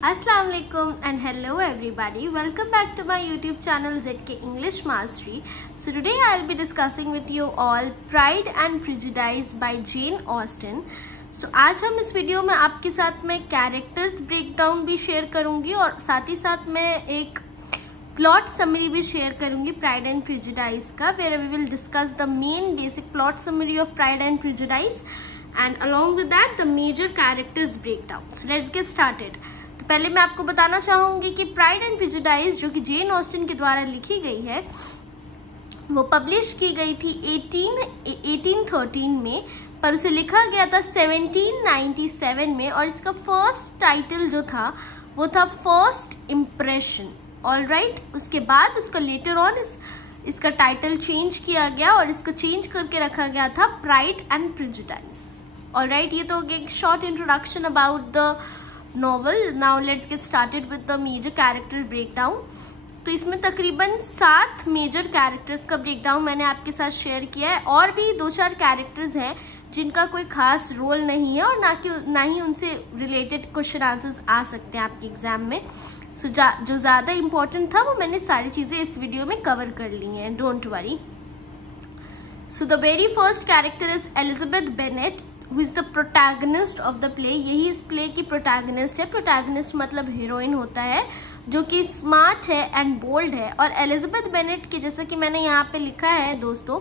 Assalamu alaikum and hello everybody. Welcome back to my YouTube channel ZK English Mastery. So today I'll be discussing with you all Pride and Prejudice by Jane Austen. So आज हम इस video में आपके साथ में characters breakdown भी share करूंगी और साथ ही साथ मैं एक प्लॉट समरी भी शेयर करूंगी प्राइड एंड प्रेजुडाइस का, where we will discuss the main basic plot summary of Pride and Prejudice and along with that the major characters breakdown. So let's get started. पहले मैं आपको बताना चाहूंगी कि pride and prejudice जो कि Jane Austen के द्वारा लिखी गई है वो पब्लिश की गई थी 1813 में, पर उसे लिखा गया था 1797 में और इसका फर्स्ट टाइटल जो था वो था फर्स्ट इम्प्रेशन. ऑलराइट, उसके बाद उसका लेटर ऑन इसका टाइटल चेंज किया गया और इसको चेंज करके रखा गया था प्राइड एंड प्रेजुडाइस. ऑलराइट, ये तो एक short introduction about the novel. Now let's get started with the major character breakdown. तो इसमें तकरीबन 7 मेजर कैरेक्टर्स का ब्रेकडाउन मैंने आपके साथ शेयर किया है और भी 2-4 कैरेक्टर्स हैं जिनका कोई खास रोल नहीं है और ना ही उनसे रिलेटेड क्वेश्चन आंसर्स आ सकते हैं आपके एग्जाम में. सो जो ज़्यादा इंपॉर्टेंट था वो मैंने सारी चीज़ें इस वीडियो में कवर कर ली हैं, don't worry. So the very first character is Elizabeth Bennet who is the protagonist of the play. यही इस प्ले की प्रोटैगनिस्ट है. प्रोटैगनिस्ट मतलब हीरोइन होता है जो कि स्मार्ट है एंड बोल्ड है. और एलिजाबेथ बेनेट की, जैसा कि मैंने यहाँ पे लिखा है दोस्तों,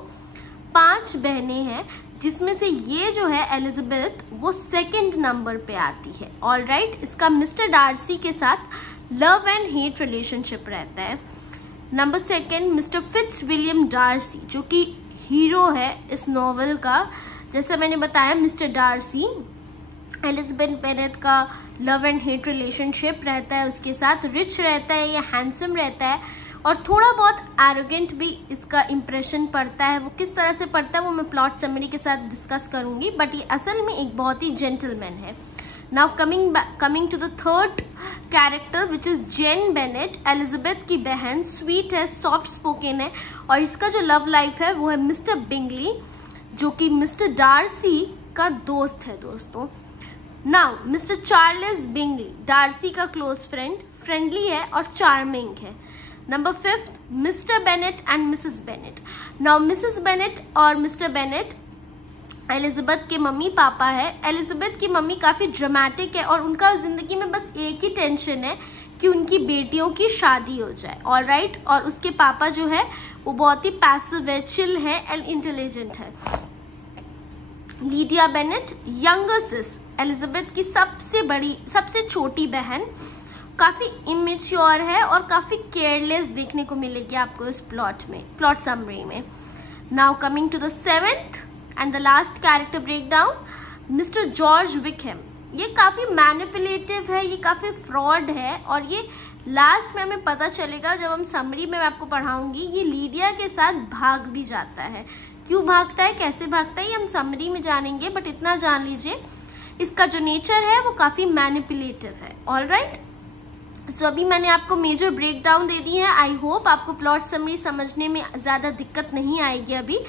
5 बहनें हैं जिसमें से ये जो है एलिजाबेथ वो 2nd नंबर पे आती है. ऑलराइट, इसका मिस्टर डार्सी के साथ लव एंड हेट रिलेशनशिप रहता है. नंबर 2 मिस्टर फिट्जविलियम डार्सी जो कि हीरो है इस नॉवल का. जैसा मैंने बताया, मिस्टर डार्सी एलिजाबेथ बेनेट का लव एंड हेट रिलेशनशिप रहता है उसके साथ. रिच रहता है, ये हैंडसम रहता है और थोड़ा बहुत एरोगेंट भी इसका इंप्रेशन पड़ता है. वो किस तरह से पड़ता है वो मैं प्लॉट समरी के साथ डिस्कस करूंगी, बट ये असल में एक बहुत ही जेंटलमैन है. Now coming to the third character which is Jane Bennet, Elizabeth की बहन. स्वीट है, सॉफ्ट स्पोकन है और इसका जो लव लाइफ है वो है मिस्टर बिंगली जो कि मिस्टर डार्सी का दोस्त है दोस्तों. Now Mr Charles Bingley Darcy का क्लोज फ्रेंड, फ्रेंडली है और चार्मिंग है. Number 5 Mr Bennet and Mrs Bennet. Now Mrs Bennet और मिस्टर बेनेट एलिजाबेथ के मम्मी पापा है. एलिजाबेथ की मम्मी काफ़ी ड्रामेटिक है और उनका ज़िंदगी में बस एक ही टेंशन है कि उनकी बेटियों की शादी हो जाए. ऑलराइट, और उसके पापा जो है वो बहुत ही पैसिव है, चिल है एंड इंटेलिजेंट है. लीडिया बेनेट यंगर सिस, एलिजाबेथ की सबसे छोटी बहन, काफ़ी इमेच्योर है और काफ़ी केयरलेस देखने को मिलेगी आपको इस प्लॉट समरी में. Now coming to the 7th and the last character breakdown, Mr George Wickham. ये काफ़ी मैनिपुलेटिव है, ये काफ़ी फ्रॉड है और ये लास्ट में हमें पता चलेगा जब हम समरी में आपको पढ़ाऊंगी. ये लीडिया के साथ भाग भी जाता है. क्यों भागता है, कैसे भागता है, ये हम समरी में जानेंगे, बट इतना जान लीजिए इसका जो नेचर है वो काफ़ी मैनिपुलेटिव है. ऑलराइट, सो अभी मैंने आपको मेजर ब्रेकडाउन दे दी है. आई होप आपको प्लॉट समरी समझने में ज़्यादा दिक्कत नहीं आएगी अभी.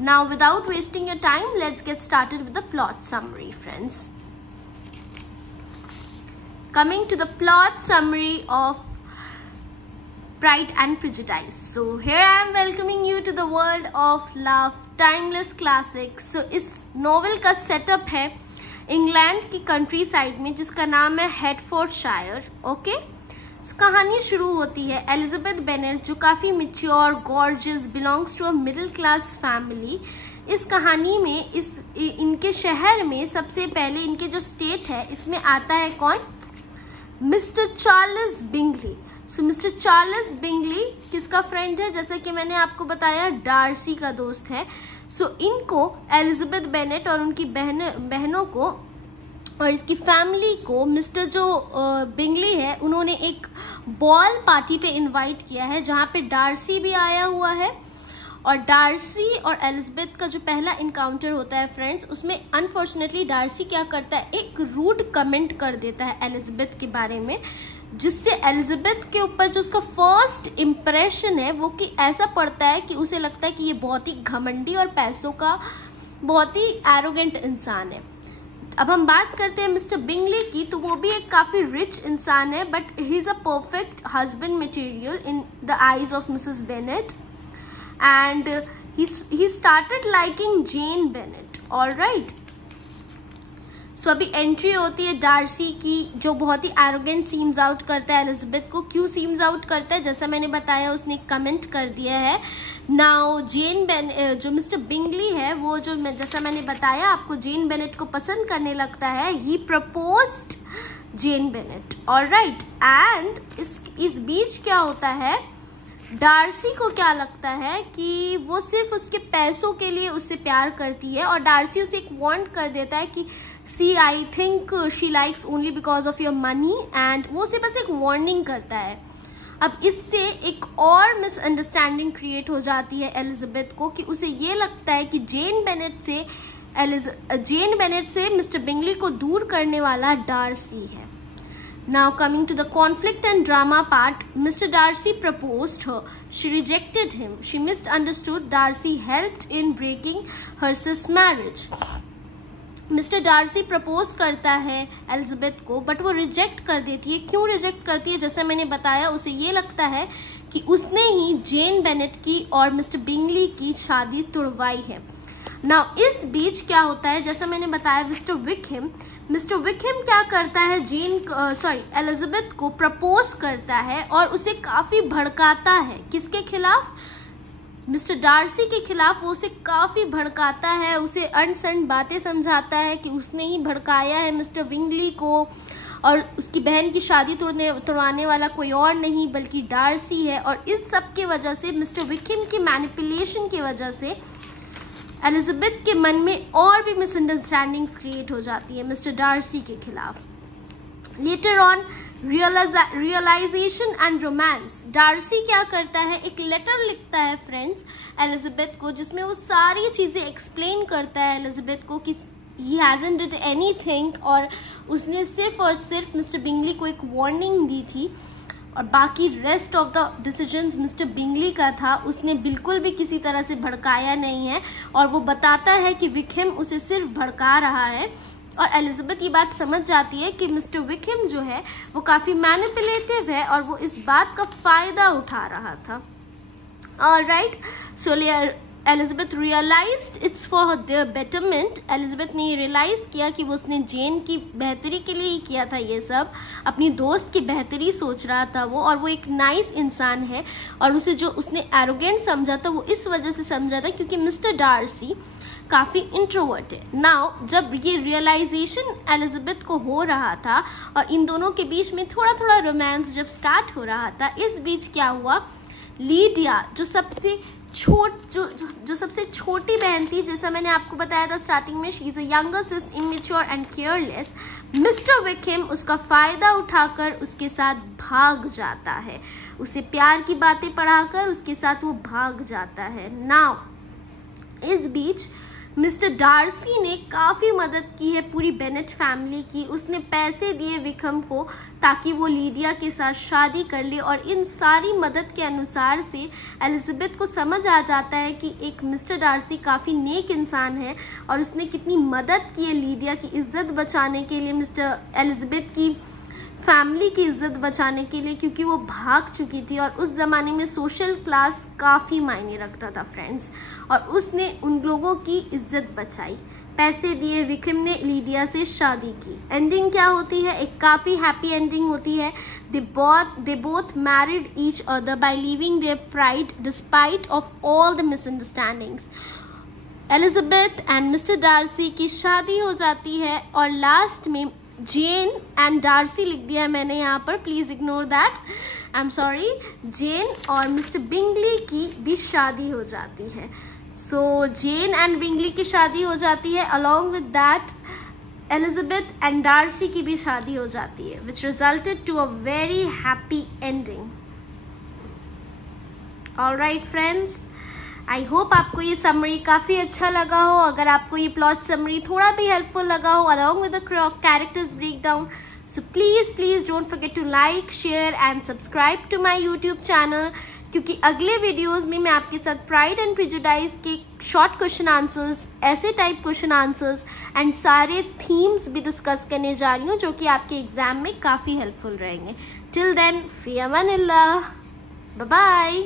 Now without wasting your time let's get started with the plot summary friends. Coming to the plot summary of Pride and Prejudice. So here I am welcoming you to the world of love, timeless classics. So इस novel का setup है England की country side में जिसका नाम है हेडफोर्डशायर. Okay, so कहानी शुरू होती है एलिजाबेथ बेनेट जो काफ़ी mature, gorgeous, belongs to a middle class family. इस कहानी में इनके शहर में सबसे पहले इनके जो स्टेट है इसमें आता है कौन, मिस्टर चार्ल्स बिंगली. सो मिस्टर चार्ल्स बिंगली किसका फ्रेंड है, जैसा कि मैंने आपको बताया डार्सी का दोस्त है. सो इनको एलिजाबेथ बेनेट और उनकी बहनों को और इसकी फैमिली को मिस्टर जो बिंगली है उन्होंने एक बॉल पार्टी पे इनवाइट किया है जहाँ पे डार्सी भी आया हुआ है. और डार्सी और एलिजाबेथ का जो पहला इनकाउंटर होता है फ्रेंड्स, उसमें अनफॉर्चुनेटली डार्सी क्या करता है, एक रूड कमेंट कर देता है एलिजाबेथ के बारे में, जिससे एलिजाबेथ के ऊपर जो उसका फर्स्ट इम्प्रेशन है वो कि ऐसा पड़ता है कि उसे लगता है कि ये बहुत ही घमंडी और पैसों का बहुत ही एरोगेंट इंसान है. अब हम बात करते हैं मिस्टर बिंगली की, तो वो भी एक काफ़ी रिच इंसान है, but he is a perfect husband material in the eyes of Mrs Bennet, and he started liking Jane Bennet. Alright, so अभी एंट्री होती है डार्सी की, जो बहुत ही एरोगेंट सीम्स आउट करता है एलिजाबेथ को। क्यों सीम्स आउट करता है, जैसा मैंने बताया उसने कमेंट कर दिया है। नाउ जो मिस्टर बिंगली है, वो जो जैसा मैंने बताया आपको, जेन बेनेट को पसंद करने लगता है। He proposed Jane Bennet. Alright, and इस बीच क्या होता है, डार्सी को क्या लगता है कि वो सिर्फ उसके पैसों के लिए उससे प्यार करती है, और डार्सी उसे एक वार्न कर देता है कि see I think she likes only because of your money, and वो उसे बस एक वार्निंग करता है। अब इससे एक और मिसअंडरस्टैंडिंग क्रिएट हो जाती है एलिजाबेथ को, कि उसे ये लगता है कि जेन बेनेट से मिस्टर बिंगली को दूर करने वाला डार्सी है। Now coming to the conflict and drama part, Mr. Darcy proposed her. She rejected him. She misunderstood. Darcy helped in breaking her sister's marriage. Mr Darcy propose करता है Elizabeth को, but वो reject कर देती है। क्यों reject करती है, जैसे मैंने बताया, उसे ये लगता है कि उसने ही जेन बेनेट की और मिस्टर बिंगली की शादी तुड़वाई है। नाउ इस बीच क्या होता है, जैसा मैंने बताया, मिस्टर विकहम क्या करता है, एलिजाबेथ को प्रपोज करता है और उसे काफ़ी भड़काता है। किसके खिलाफ, मिस्टर डार्सी के खिलाफ। वो उसे काफ़ी भड़काता है, उसे अनसंड बातें समझाता है कि उसने ही भड़काया है मिस्टर बिंगली को, और उसकी बहन की शादी तोड़वाने वाला कोई और नहीं बल्कि डार्सी है। और इस सब की वजह से, मिस्टर विकहम की मैनिपुलेशन की वजह से, एलिजाबेथ के मन में और भी मिसअंडरस्टैंडिंग्स क्रिएट हो जाती है मिस्टर डार्सी के खिलाफ। Later on, realization and romance. Darcy क्या करता है, एक लेटर लिखता है फ्रेंड्स एलिजाबेथ को, जिसमें वो सारी चीज़ें एक्सप्लेन करता है एलिजाबेथ को कि ही हैजंट डिड एनीथिंग, और उसने सिर्फ और सिर्फ मिस्टर बिंगली को एक वार्निंग दी थी, और बाकी rest of the decisions mister Bingley का था। उसने बिल्कुल भी किसी तरह से भड़काया नहीं है, और वो बताता है कि विकहम उसे सिर्फ भड़का रहा है। और एलिजाबेथ ये बात समझ जाती है कि मिस्टर विकहम जो है वो काफ़ी मैनिपुलेटिव है, और वो इस बात का फ़ायदा उठा रहा था। Alright, so Elizabeth realized it's for their betterment. Elizabeth ने ये रियलाइज़ किया कि वो उसने जेन की बेहतरी के लिए ही किया था, ये सब अपनी दोस्त की बेहतरी सोच रहा था वो, और वो एक नाइस इंसान है। और उसे जो उसने एरोगेंट समझा था, वो इस वजह से समझा था क्योंकि मिस्टर डार्सी काफ़ी इंट्रोवर्ट है। नाउ जब ये रियलाइजेशन एलिजाबेथ को हो रहा था, और इन दोनों के बीच में थोड़ा थोड़ा रोमांस जब स्टार्ट हो रहा था, इस बीच क्या हुआ, लीडिया जो सबसे छोटी बहन थी, जैसा मैंने आपको बताया था स्टार्टिंग में, she is a younger sis, immature and careless. Mr Wickham उसका फ़ायदा उठाकर उसके साथ भाग जाता है, उसे प्यार की बातें पढ़ाकर उसके साथ वो भाग जाता है। नाउ इस बीच मिस्टर डार्सी ने काफ़ी मदद की है पूरी बेनेट फैमिली की। उसने पैसे दिए विकहम को ताकि वो लीडिया के साथ शादी कर ले, और इन सारी मदद के अनुसार से एलिजाबेथ को समझ आ जाता है कि एक मिस्टर डार्सी काफ़ी नेक इंसान है, और उसने कितनी मदद की है लीडिया की इज्जत बचाने के लिए, मिस्टर एलिजाबेथ की फैमिली की इज्जत बचाने के लिए, क्योंकि वो भाग चुकी थी। और उस ज़माने में सोशल क्लास काफ़ी मायने रखता था फ्रेंड्स, और उसने उन लोगों की इज्जत बचाई, पैसे दिए, विकहम ने लीडिया से शादी की। एंडिंग क्या होती है, एक काफ़ी हैप्पी एंडिंग होती है। They both married each other by leaving their pride despite of all the misunderstandings. Elizabeth and Mr Darcy की शादी हो जाती है, और लास्ट में जेन एंड डार्सी लिख दिया है मैंने यहाँ पर, please ignore that, I am sorry. Jane और मिस्टर बिंगली की भी शादी हो जाती है। सो जेन एंड बिंगली की शादी हो जाती है, along with that Elizabeth and Darcy की भी शादी हो जाती है, which resulted to a very happy ending. Alright friends, I hope आपको ये समरी काफ़ी अच्छा लगा हो। अगर आपको ये प्लॉट समरी थोड़ा भी हेल्पफुल लगा हो along with the characters breakdown, so please don't forget to like, share and subscribe to my YouTube channel, क्योंकि अगले वीडियोस में मैं आपके साथ प्राइड एंड प्रेजुडिस के शॉर्ट क्वेश्चन आंसर्स, ऐसे टाइप क्वेश्चन आंसर्स एंड सारे थीम्स भी डिस्कस करने जा रही हूँ, जो कि आपके एग्जाम में काफ़ी हेल्पफुल रहेंगे. टिल देन, फी अमानिल्लाह, बाय बाय.